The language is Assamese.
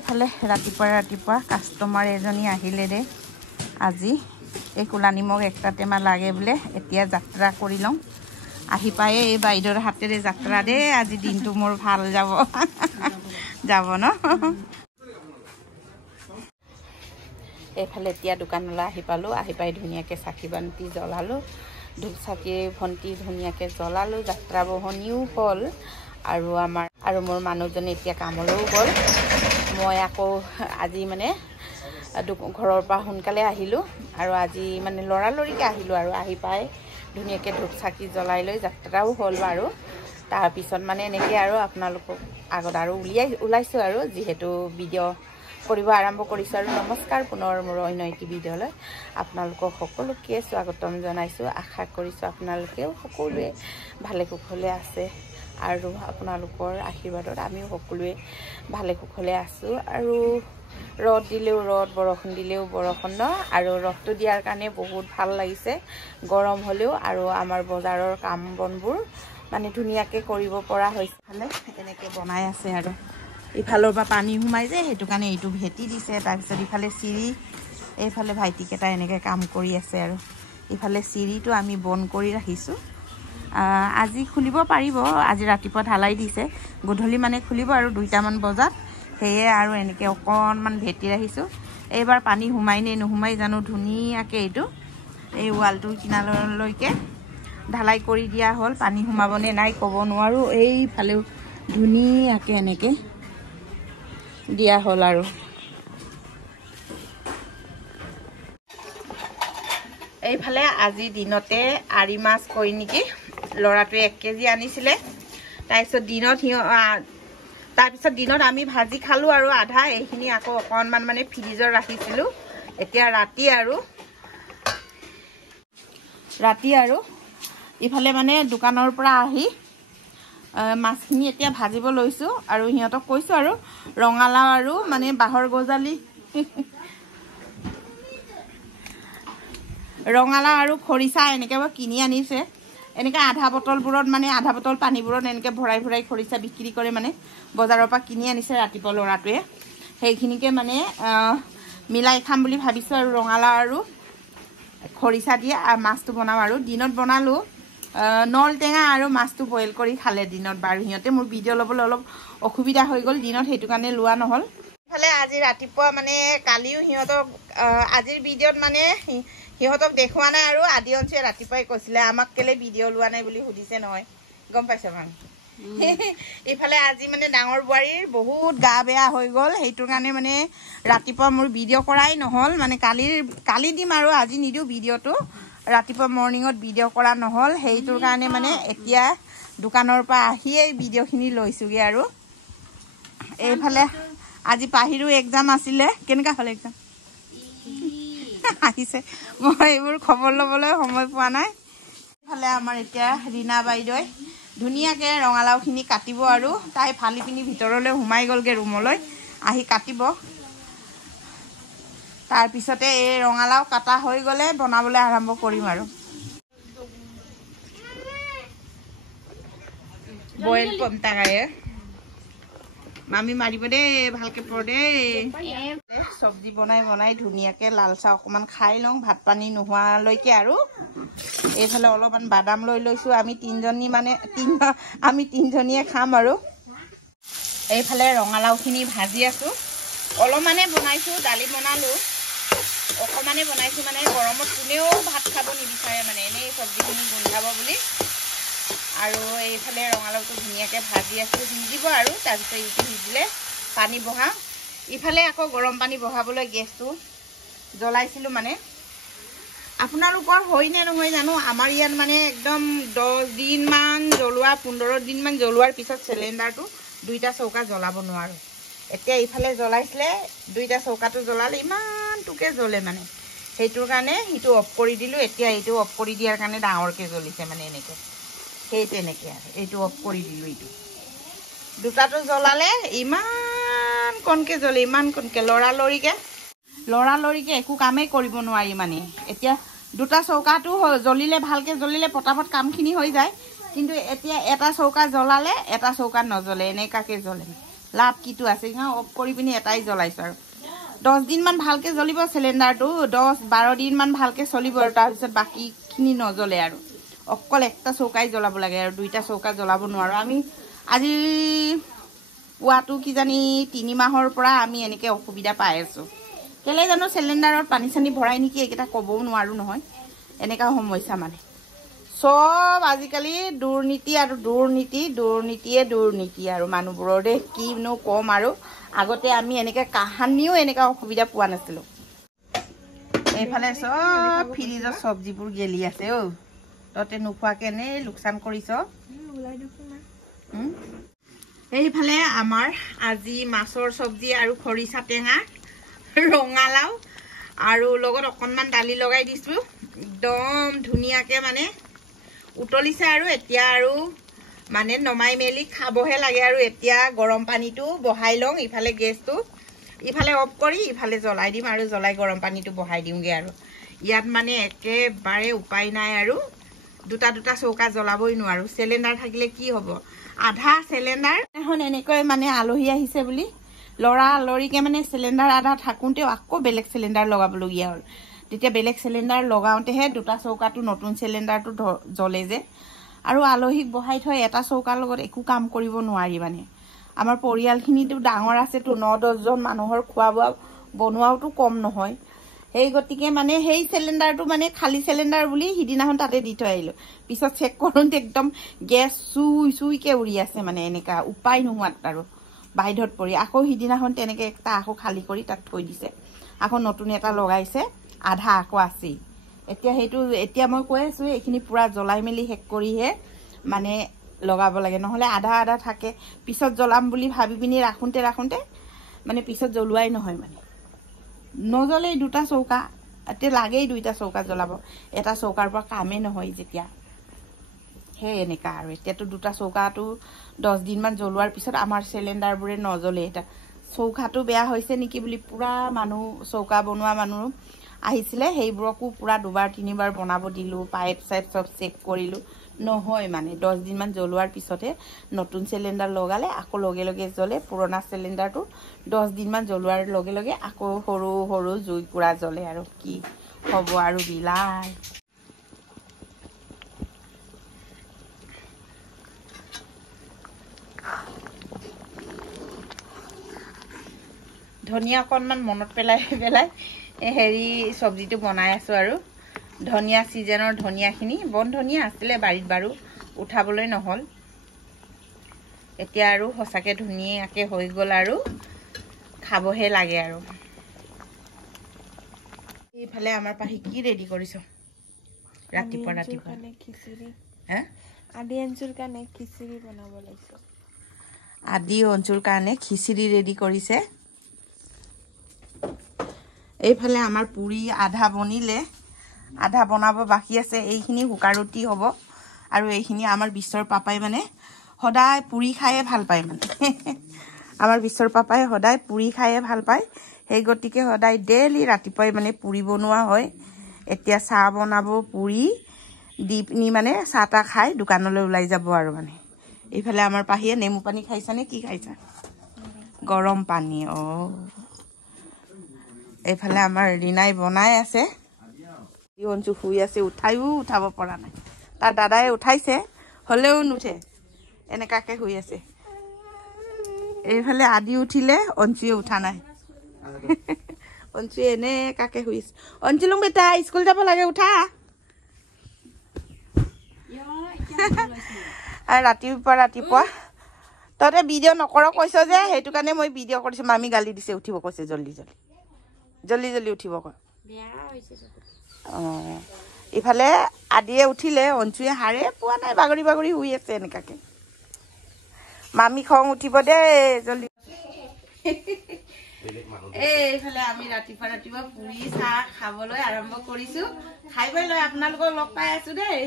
এইফালে ৰাতিপুৱা কাষ্টমাৰ এজনী আহিলে দে আজি এই কোলা নিমখ একটা টেমা লাগে বোলে এতিয়া যাত্ৰা কৰি লওঁ আহি পায়ে এই বাইদেউৰ হাতেৰে যাত্ৰা দে আজি দিনটো মোৰ ভাল যাব যাব ন এইফালে এতিয়া দোকানলৈ আহি পালোঁ আহি পাই ধুনীয়াকৈ চাকি বান্তি জ্বলালোঁ ধূপ চাকি ভণ্টি ধুনীয়াকৈ জ্বলালোঁ যাত্ৰা বহনিও হ'ল আৰু মোৰ মানুহজনে এতিয়া কামলৈও গ'ল মই আকৌ আজি মানে ঘৰৰ পৰা সোনকালে আহিলোঁ আৰু আজি মানে লৰালৰিকৈ আহিলোঁ আৰু আহি পাই ধুনীয়াকৈ ধূপ চাকি জ্বলাই লৈ যাত্ৰাও হ'ল বাৰু তাৰপিছত মানে এনেকৈ আৰু আপোনালোকক আগত আৰু ওলাইছোঁ আৰু যিহেতু ভিডিঅ' কৰিব আৰম্ভ কৰিছোঁ আৰু নমস্কাৰ পুনৰ মোৰ অন্য এটি ভিডিঅ'লৈ আপোনালোকক সকলোকে স্বাগতম জনাইছোঁ আশা কৰিছোঁ আপোনালোকেও সকলোৱে ভালে কুশলে আছে আৰু আপোনালোকৰ আশীৰ্বাদত আমিও সকলোৱে ভালে কুশলে আছোঁ আৰু ৰদ দিলেও ৰদ বৰষুণ দিলেও বৰষুণ ন আৰু ৰদটো দিয়াৰ কাৰণে বহুত ভাল লাগিছে গৰম হ'লেও আৰু আমাৰ বজাৰৰ কাম বনবোৰ মানে ধুনীয়াকৈ কৰিব পৰা হৈছে ভালে এনেকৈ বনাই আছে আৰু ইফালৰ পৰা পানী সোমাই যায় সেইটো কাৰণে এইটো ভেটি দিছে তাৰপিছত ইফালে চিৰি এইফালে ভাইটিকেইটা এনেকৈ কাম কৰি আছে আৰু ইফালে চিৰিটো আমি বন্ধ কৰি ৰাখিছোঁ আজি খুলিব পাৰিব আজি ৰাতিপুৱা ঢালাই দিছে গধূলি মানে খুলিব আৰু 2টামান বজাত সেয়ে আৰু এনেকৈ অকণমান ভেটি ৰাখিছোঁ এইবাৰ পানী সোমাই নে নোসোমাই জানো ধুনীয়াকৈ এইটো এই ৱালটোৰ কিনাৰলৈকে ঢালাই কৰি দিয়া হ'ল পানী সোমাবনে নাই ক'ব নোৱাৰোঁ এইফালেও ধুনীয়াকৈ এনেকৈ দিয়া হ'ল আৰু এইফালে আজি দিনতে আৰি মাছ কই নেকি লৰাটোৱে 1 কেজি আনিছিলে তাৰপিছত দিনত আমি ভাজি খালোঁ আৰু আধা এইখিনি আকৌ অকণমান মানে ফ্ৰিজত ৰাখিছিলোঁ এতিয়া ৰাতি আৰু ইফালে মানে দোকানৰ পৰা আহি মাছখিনি এতিয়া ভাজিব লৈছোঁ আৰু সিহঁতক কৈছোঁ আৰু ৰঙালাও আৰু মানে বাঁহৰ গজালি ৰঙালাও আৰু খৰিচা এনেকৈ কিনি আনিছে এনেকৈ আধা বটল পানীবোৰত এনেকৈ ভৰাই খৰিচা বিক্ৰী কৰে মানে বজাৰৰ পৰা কিনি আনিছে ৰাতিপুৱা ল'ৰাটোৱে সেইখিনিকে মানে মিলাই খাম বুলি ভাবিছোঁ আৰু ৰঙালাও আৰু খৰিচা দিয়ে মাছটো বনাম আৰু দিনত বনালোঁ নল টেঙা আৰু মাছটো বইল কৰি খালে দিনত বাৰু সিহঁতে মোৰ ভিডিঅ' ল'বলৈ অলপ অসুবিধা হৈ গ'ল দিনত সেইটো কাৰণে লোৱা নহ'ল ইফালে আজি ৰাতিপুৱা মানে কালিও সিহঁতক আজিৰ ভিডিঅ'ত মানে সিহঁতক দেখুওৱা নাই আৰু আদি অঞ্চলে ৰাতিপুৱাই কৈছিলে আমাক কেলে ভিডিঅ' লোৱা নাই বুলি সুধিছে নহয় গম পাইছে মানে ইফালে আজি মানে ডাঙৰ বোৱাৰীৰ বহুত গা বেয়া হৈ গ'ল সেইটোৰ কাৰণে মানে ৰাতিপুৱা মোৰ ভিডিঅ' কৰাই নহ'ল মানে কালি দিম আৰু আজি নিদিওঁ ভিডিঅ'টো ৰাতিপুৱা মৰ্ণিঙত ভিডিঅ' কৰা নহ'ল সেইটোৰ কাৰণে মানে এতিয়া দোকানৰ পৰা আহিয়েই ভিডিঅ'খিনি লৈছোঁগৈ আৰু এইফালে আজি পাহিৰো এক্সাম আছিলে কেনেকুৱা হ'ল এক্সাম আহিছে মই এইবোৰ খবৰ ল'বলৈ সময় পোৱা নাই এইফালে আমাৰ এতিয়া ৰীণা বাইদেৱে ধুনীয়াকৈ ৰঙালাওখিনি কাটিব আৰু তাই ফালি পিনি ভিতৰলৈ সোমাই গ'লগৈ ৰুমলৈ আহি কাটিব তাৰপিছতে এই ৰঙালাও কাটা হৈ গ'লে বনাবলৈ আৰম্ভ কৰিম আৰু বইল পমতাগায়ে মামি মাৰিব দেই ভালকৈ পৰ দেই চব্জি বনাই ধুনীয়াকৈ লাল চাহ অকণমান খাই লওঁ ভাত পানী নোহোৱালৈকে আৰু এইফালে অলপমান বাদাম লৈ লৈছোঁ আমি তিনিজনীয়ে খাম আৰু এইফালে ৰঙালাওখিনি ভাজি আছোঁ অলপমানে বনাইছোঁ দালি বনালোঁ অকণমানে বনাইছোঁ মানে গৰমত কোনেও ভাত খাব নিবিচাৰে মানে এনেই চব্জিখিনি গোন্ধাব বুলি আৰু এইফালে ৰঙালাওটো ধুনীয়াকৈ ভাজি আছোঁ সিজিব আৰু তাৰপিছত ইটো সিজিলে পানী বহাওঁ ইফালে আকৌ গৰম পানী বহাবলৈ গেছটো জ্বলাইছিলোঁ মানে আপোনালোকৰ হয়নে নহয় জানো আমাৰ ইয়াত মানে একদম 10 দিনমান জ্বলোৱা 15 দিনমান জ্বলোৱাৰ পিছত চিলিণ্ডাৰটো 2টা চৌকা জ্বলাব নোৱাৰোঁ এতিয়া ইফালে জ্বলাইছিলে 2টা চৌকাটো জ্বলালে ইমানটোকে জ্বলে মানে সেইটোৰ কাৰণে সিটো অফ কৰি দিলোঁ এতিয়া এইটো অফ কৰি দিয়াৰ কাৰণে ডাঙৰকৈ জ্বলিছে মানে এনেকৈ সেইটো এনেকৈ আৰু এইটো অফ কৰি দিলোঁ এইটো দুটাটো জ্বলালে ইমান কণকৈ জ্বলে ইমান কণকৈ লৰালৰিকৈ একো কামেই কৰিব নোৱাৰি মানে এতিয়া 2টা চৌকাটো জ্বলিলে ভালকৈ জ্বলিলে পটাপট কামখিনি হৈ যায় কিন্তু এতিয়া এটা চৌকা জ্বলালে এটা চৌকাত নজ্বলে এনেকুৱাকৈ জ্বলে লাভ কিটো আছে অফ কৰি পিনি এটাই জ্বলাইছোঁ আৰু 10 দিনমান ভালকৈ জ্বলিব চিলিণ্ডাৰটো 10-12 দিনমান ভালকৈ চলিব আৰু তাৰপিছত বাকীখিনি নজ্বলে আৰু অকল একটা চৌকাই জ্বলাব লাগে আৰু দুইটা চৌকা জ্বলাব নোৱাৰোঁ আমি আজি পুৱাটো কিজানি 3 মাহৰ পৰা আমি এনেকৈ অসুবিধা পাই আছোঁ কেলে জানো চিলিণ্ডাৰত পানী চানী ভৰাই নেকি এইকেইটা ক'বও নোৱাৰোঁ নহয় এনেকুৱা সমস্যা মানে সব আজিকালি দুৰ্নীতি আৰু দুৰ্নীতিয়ে আৰু মানুহবোৰৰ দেই কিনো কম আৰু আগতে আমি এনেকৈ কাহানিও এনেকুৱা অসুবিধা পোৱা নাছিলোঁ এইফালে সব ফ্ৰিজৰ চব্জিবোৰ গেলি আছে ততে নোখোৱাকে এনেই লোকচান কৰিছ এইফালে আমাৰ আজি মাছৰ চব্জি আৰু খৰিচা টেঙা ৰঙালাও আৰু লগত অকণমান দালি লগাই দিছোঁ একদম ধুনীয়াকৈ মানে উতলিছে আৰু এতিয়া আৰু মানে নমাই মেলি খাবহে লাগে আৰু এতিয়া গৰম পানীটো বহাই লওঁ ইফালে গেছটো ইফালে অফ কৰি ইফালে জ্বলাই দিম আৰু জ্বলাই গৰম পানীটো বহাই দিমগে আৰু ইয়াত মানে একেবাৰে উপায় নাই আৰু দুটা চৌকা জ্বলাবই নোৱাৰো সিলিন্ডাৰ থাকিলে কি হ'ব আধা সিলিন্ডাৰ এখন এনেকৈ মানে আলহী আহিছে বুলি লৰা লৰিকে মানে সিলিন্ডাৰ আধা থাকুনতে আকৌ বেলেগ সিলিন্ডাৰ লগাবলগীয়া হ'ল তেতিয়া বেলেগ সিলিন্ডাৰ লগাওতেহে দুটা চৌকাটো নতুন সিলিন্ডাৰটো জ্বলে যে আৰু আলহীক বহাই থৈ এটা চৌকাৰ লগত একো কাম কৰিব নোৱাৰি মানে আমাৰ পৰিয়ালখিনিটো ডাঙৰ আছে তো 9-10 জন মানুহৰ খোৱা বোৱা বনোৱাওটো কম নহয় এই গতিকে মানে সেই সিলিন্ডাৰটো মানে খালি সিলিন্ডাৰ বুলি হিদিনাখন তাতে দি থৈ আহিলো পিছত চেক কৰোঁতে একদম গ্যাস চুইকে উৰি আছে মানে এনেকা উপায় নোহোৱাত আৰু বাইধত পৰি আকৌ হিদিনাখন তেনেকে একটা আকৌ খালি কৰি তাত থৈ দিছে আকৌ নতুন এটা লগাইছে আধা আকৌ আছে এতিয়া মই কৈ আছো এইখিনি পুৰা জ্বলাই মেলি হেক কৰিহে মানে লগাব লাগে নহলে আধা থাকে পিছত জ্বলাম বুলি ভাবি পিনি ৰাখোঁতে মানে পিছত জ্বলোৱাই নহয় মানে নজ্বলেই দুটা চৌকা এতিয়া লাগেই দুইটা চৌকা জ্বলাব এটা চৌকাৰ পৰা কামে নহয় যেতিয়া হে এনেকা আৰু এতিয়াতো দুটা চৌকাটো 10 দিনমান জ্বলোৱাৰ পিছত আমাৰ সিলিন্ডাৰবোৰে নজ্বলে এটা চৌকাটো বেয়া হৈছে নেকি বুলি পুৰা মানুহ চৌকা বনোৱা মানুহ আহিছিলে সেইবোৰকো পুৰা 2-3 বনাব দিলো পাইপ সাইপ সব চেক কৰিলো নহয় মানে 10 দিনমান জ্বলোৱাৰ পিছতে নতুন সিলিন্ডাৰ লগালে আকৌ লগে জ্বলে পুৰণা সিলিন্ডাৰটো 10 দিনমান জ্বলোৱাৰ লগে আকৌ সৰু জুই পুৰা জ্বলে আৰু কি হ'ব আৰু বিলাই ধনিয়া অকণমান মনত পেলাই হেৰি চব্জিটো বনাই আছো আৰু ধনিয়া সিজনৰ ধনিয়াখিনি বন ধনিয়া আছিলে বাৰীত বাৰু উঠাবলৈ নহল এতিয়া আৰু হসাকে ধুনীয়াকে হৈ গল আৰু খাবহে লাগে আৰু এইফালে আমাৰ পাহি কি ৰেডি কৰিছ ৰাতিপুৱা খিচিৰি হে আদি অঞ্চল কাৰণে খিচিৰি বনাব লাগিছে আদি অঞ্চল কাৰণে খিচিৰি ৰেডি কৰিছে এইফালে আমাৰ পুৰি আধা বনিলে আধা বনাব বাকি আছে এইখিনি হুকা ৰুটি হ'ব আৰু এইখিনি আমাৰ বিশ্বৰ পাপাই মানে সদায় পুৰি খায়ে ভাল পায় মানে আমাৰ বিশ্বৰ পাপাই সদায় পুৰি খায়ে ভাল পায় সেই গতিকে সদায় ডেইলি ৰাতিপুৱাই মানে পুৰি বনোৱা হয় এতিয়া চাহ বনাব পুৰি দিপনি মানে চাহটা খাই দোকানলৈ ওলাই যাব আৰু মানে এইফালে আমাৰ পাহিয়ে নেমু পানী খাইছা নে কি খাইছা গৰম পানী এইফালে আমাৰ ৰিনাই বনাই আছে অঞ্চু শুই আছে উঠাব পৰা নাই তাৰ দাদাই উঠাইছে হলেও নুঠে এনেকাকে শুই আছে এইফালে আদি উঠিলে অঞ্চুয়ে উঠা নাই অঞ্চুয়ে এনেকাকে শুই আছে অঞ্চুলুং বেটা স্কুল যাব লাগে উঠা আৰু ৰাতিপুৱা তহঁতে ভিডিঅ' নকৰ কৈছ যে সেইটো কাৰণে মই ভিডিঅ' কৰিছো মামী গালি দিছে উঠিব কৈছে জল্দি উঠিব ক ইফালে আদিয়ে উঠিলে অঞ্চুয়ে হাৰে পোৱা নাই বাগৰি শুই আছে এনেকাকে মামী খং উঠিব দে জল্দি এইফালে আমি ৰাতিপুৱা পুৰি চাহ খাবলৈ আৰম্ভ কৰিছো খাই বৈ লৈ আপোনালোকক লগ পাই আছো দেই